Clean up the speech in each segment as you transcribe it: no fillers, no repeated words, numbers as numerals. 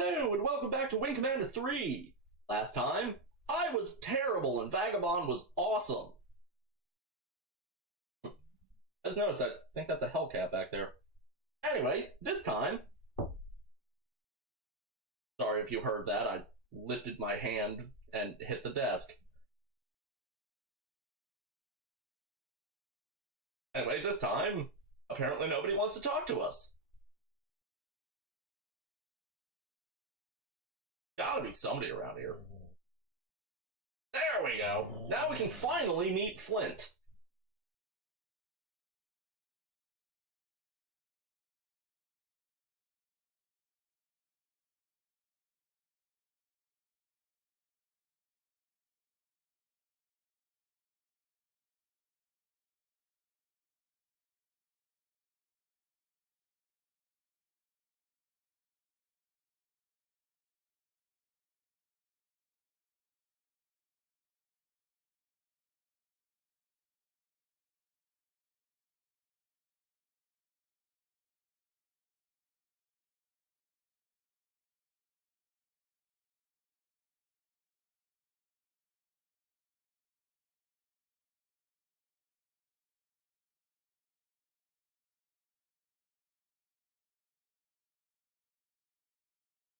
Hello, and welcome back to Wing Commander 3! Last time, I was terrible and Vagabond was awesome. I just noticed, I think that's a Hellcat back there. Anyway, this time... Sorry if you heard that, I lifted my hand and hit the desk. Anyway, this time, apparently nobody wants to talk to us. Gotta be somebody around here. There we go. Now we can finally meet Flint.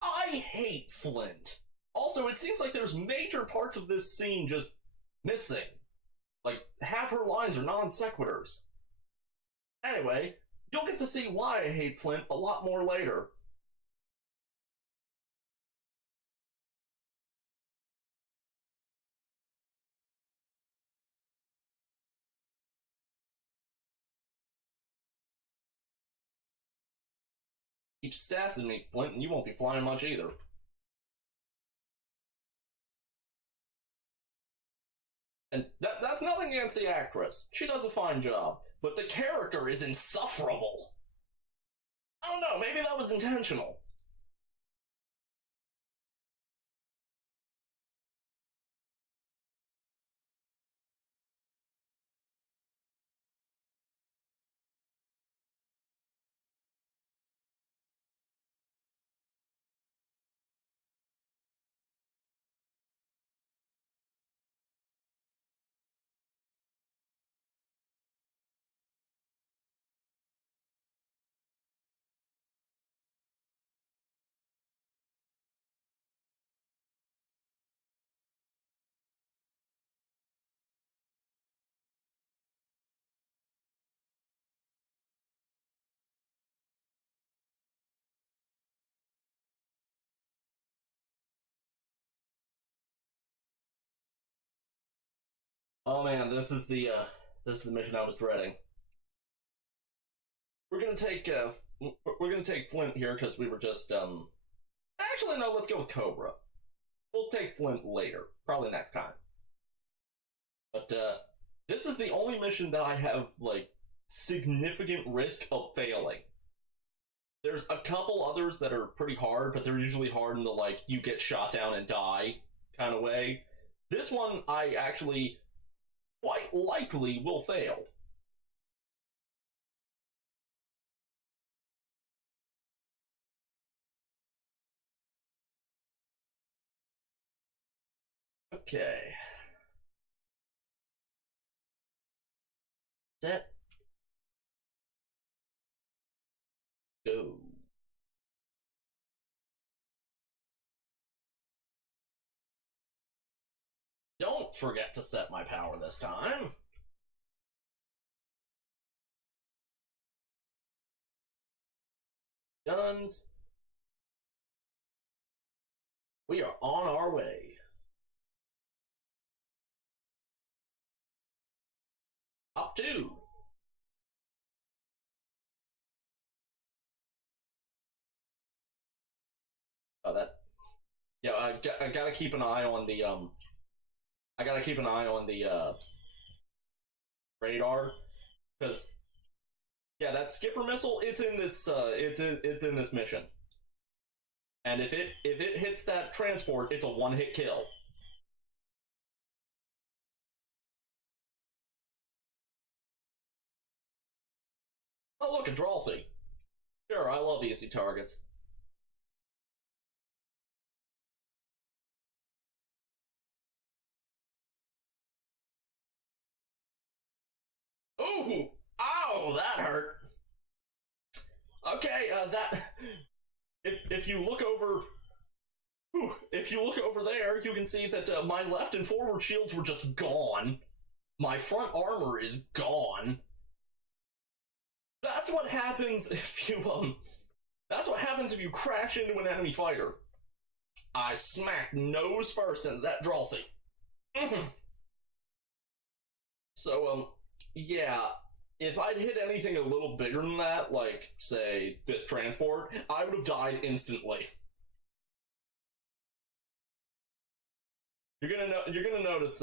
I hate Flint. Also, it seems like there's major parts of this scene just missing. Like, half her lines are non sequiturs. Anyway, you'll get to see why I hate Flint a lot more later. Keep sassing me, Flint, and you won't be flying much either. And that's nothing against the actress. She does a fine job. But the character is insufferable. I don't know, maybe that was intentional. Oh man, this is the mission I was dreading. We're gonna take Flint here because we were just Actually, no. Let's go with Cobra. We'll take Flint later, probably next time. But this is the only mission that I have like significant risk of failing. There's a couple others that are pretty hard, but they're usually hard in the like you get shot down and die kind of way. This one I actually quite likely will fail. Okay. Set. Go. Don't forget to set my power this time. Guns. We are on our way. Up 2. Oh, that. Yeah, I gotta keep an eye on the I gotta keep an eye on the radar, because yeah, that skipper missile, it's in this it's in this mission, and if it hits that transport, it's a one-hit kill. Oh look, a Drolthy. Sure, I love easy targets. if you look over... if you look over there, you can see that my left and forward shields were just gone. My front armor is gone. That's what happens if you, that's what happens if you crash into an enemy fighter. I smacked nose first into that Drolthy. So, yeah, if I'd hit anything a little bigger than that, like, say, this transport, I would have died instantly. You're gonna notice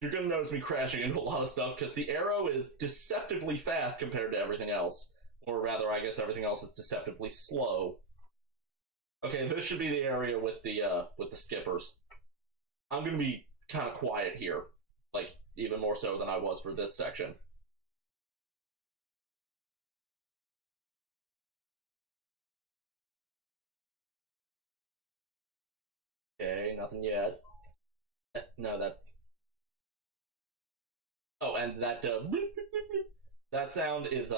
you're gonna notice me crashing into a lot of stuff because the arrow is deceptively fast compared to everything else, or rather, I guess everything else is deceptively slow. Okay, this should be the area with the skippers. I'm gonna be kind of quiet here, like even more so than I was for this section. Okay, nothing yet. No, that. Oh, and that that sound is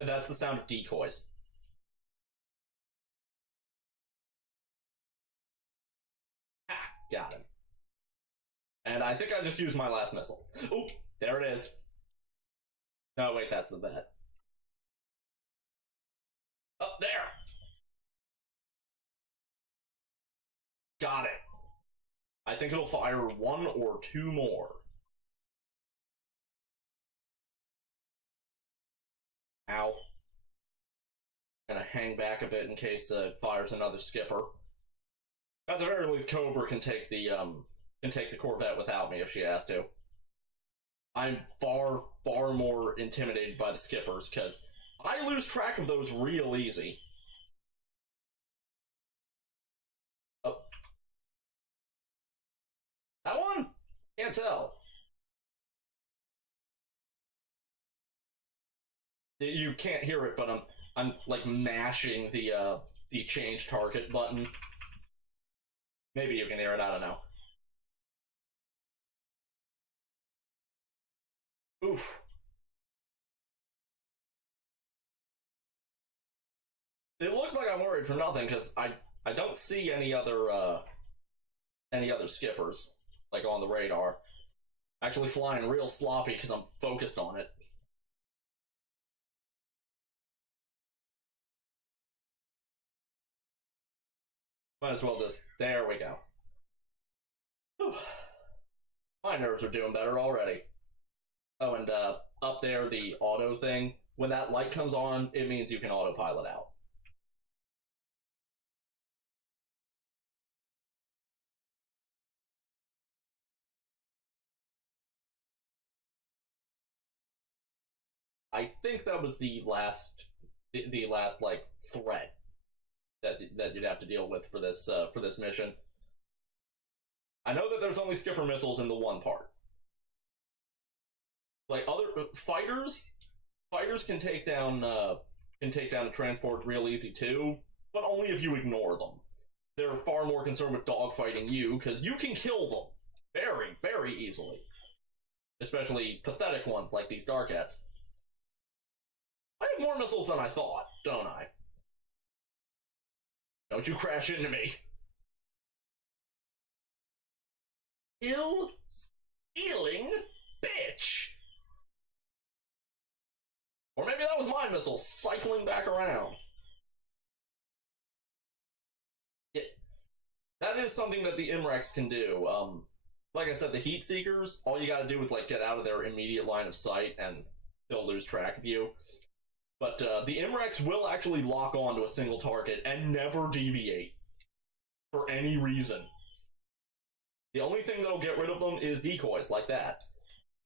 that's the sound of decoys. Ah, got him. And I think I just used my last missile. Oop, there it is. No, wait, that's the vet. Up there. Got it. I think it'll fire one or two more. Ow. Gonna hang back a bit in case it fires another skipper. At the very least, Cobra can take the Corvette without me if she has to. I'm far more intimidated by the skippers because I lose track of those real easy. Oh. That one? Can't tell. You can't hear it, but I'm like mashing the change target button. Maybe you can hear it, I don't know. Oof. It looks like I'm worried for nothing because I don't see any other skippers like on the radar. Actually flying real sloppy because I'm focused on it. Might as well just... There we go. Whew. My nerves are doing better already. Oh, and up there, the auto thing. When that light comes on, it means you can autopilot out. I think that was the last like threat that you'd have to deal with for this mission. I know that there's only skipper missiles in the one part. Like other fighters can take down a transport real easy too, but only if you ignore them. They're far more concerned with dogfighting you because you can kill them very easily, especially pathetic ones like these Darkettes. I have more missiles than I thought, don't I? Don't you crash into me. Ill-stealing bitch! Or maybe that was my missile cycling back around. Yeah, that is something that the MREX can do. Like I said, the heat seekers, all you gotta do is like get out of their immediate line of sight and they'll lose track of you. But the MREX will actually lock on to a single target and never deviate for any reason. The only thing that'll get rid of them is decoys like that,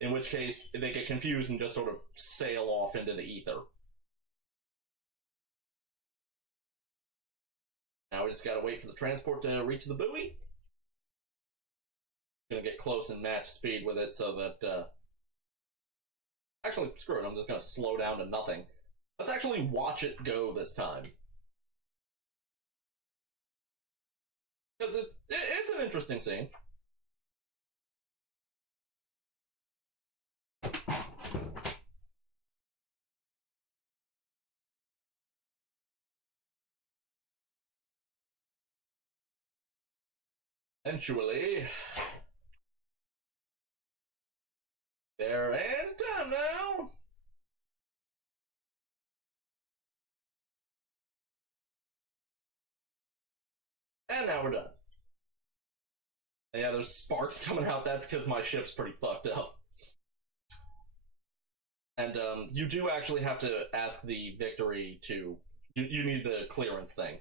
in which case they get confused and just sort of sail off into the ether. Now we just gotta wait for the transport to reach the buoy. Gonna get close and match speed with it so that, actually, screw it, I'm just gonna slow down to nothing. Let's actually watch it go this time. Because it's an interesting scene. Eventually, they're in time now. And now we're done. And yeah, there's sparks coming out. That's because my ship's pretty fucked up. And you do actually have to ask the victory to. You need the clearance thing.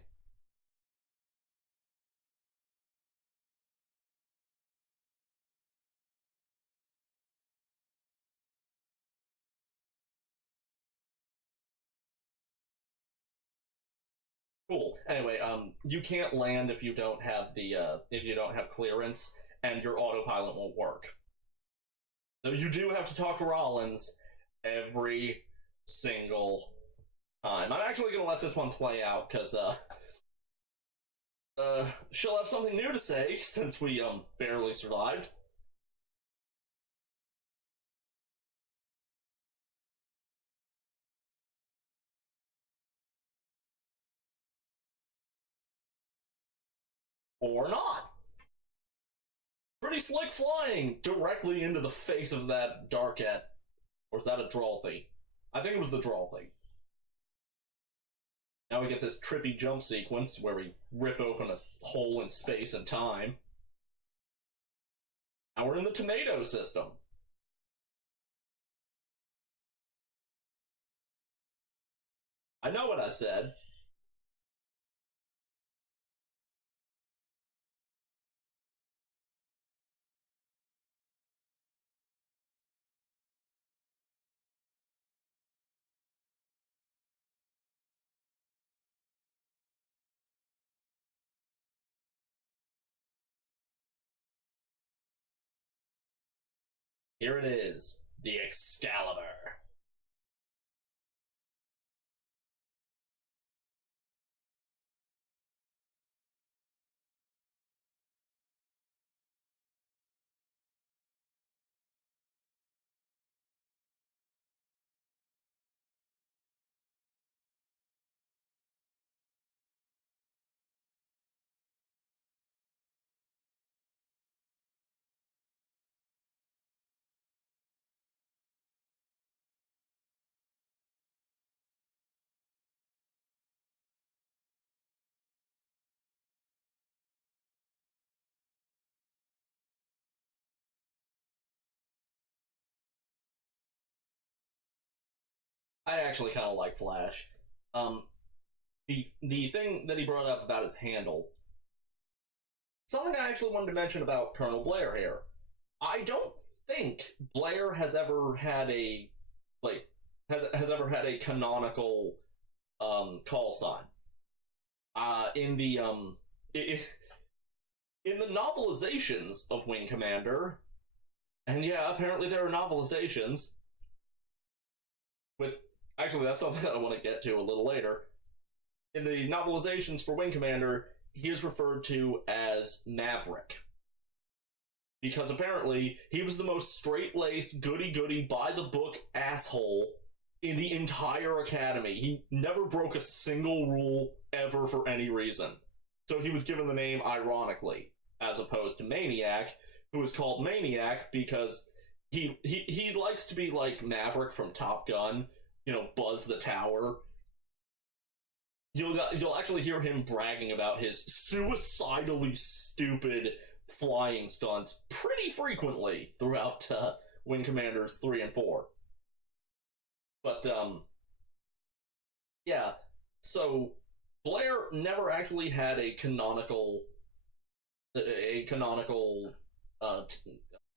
Cool. Anyway, you can't land if you don't have the if you don't have clearance, and your autopilot won't work. So you do have to talk to Rollins every single time. I'm actually gonna let this one play out because she'll have something new to say since we barely survived. Or not. Pretty slick flying directly into the face of that Darket. Or is that a Drolthy? I think it was the Drolthy. Now we get this trippy jump sequence where we rip open a hole in space and time. Now we're in the tomato system. I know what I said. Here it is, the Excalibur. I actually kind of like Flash. The thing that he brought up about his handle, something I actually wanted to mention about Colonel Blair here. I don't think Blair has ever had a has ever had a canonical call sign. In the in the novelizations of Wing Commander, and yeah, apparently there are novelizations with. Actually, that's something that I want to get to a little later. In the novelizations for Wing Commander, he is referred to as Maverick. Because apparently, he was the most straight-laced, goody-goody, by-the-book asshole in the entire academy. He never broke a single rule ever for any reason. So he was given the name ironically, as opposed to Maniac, who is called Maniac because he likes to be like Maverick from Top Gun, you know, buzz the tower. You'll actually hear him bragging about his suicidally stupid flying stunts pretty frequently throughout Wing Commanders 3 and 4. But yeah, so Blair never actually had a canonical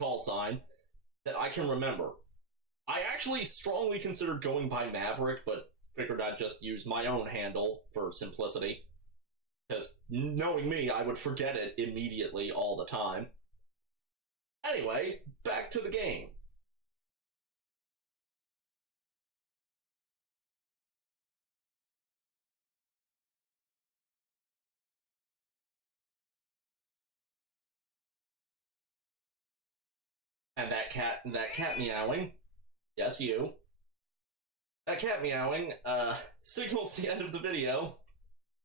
call sign that I can remember. I actually strongly considered going by Maverick, but figured I'd just use my own handle for simplicity. Because knowing me, I would forget it immediately all the time. Anyway, back to the game. And that cat meowing. Yes, you. That cat meowing, signals the end of the video.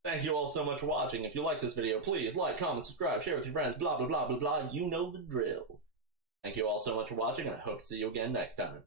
Thank you all so much for watching. If you like this video, please like, comment, subscribe, share with your friends, blah, blah, blah, blah, blah. You know the drill. Thank you all so much for watching, and I hope to see you again next time.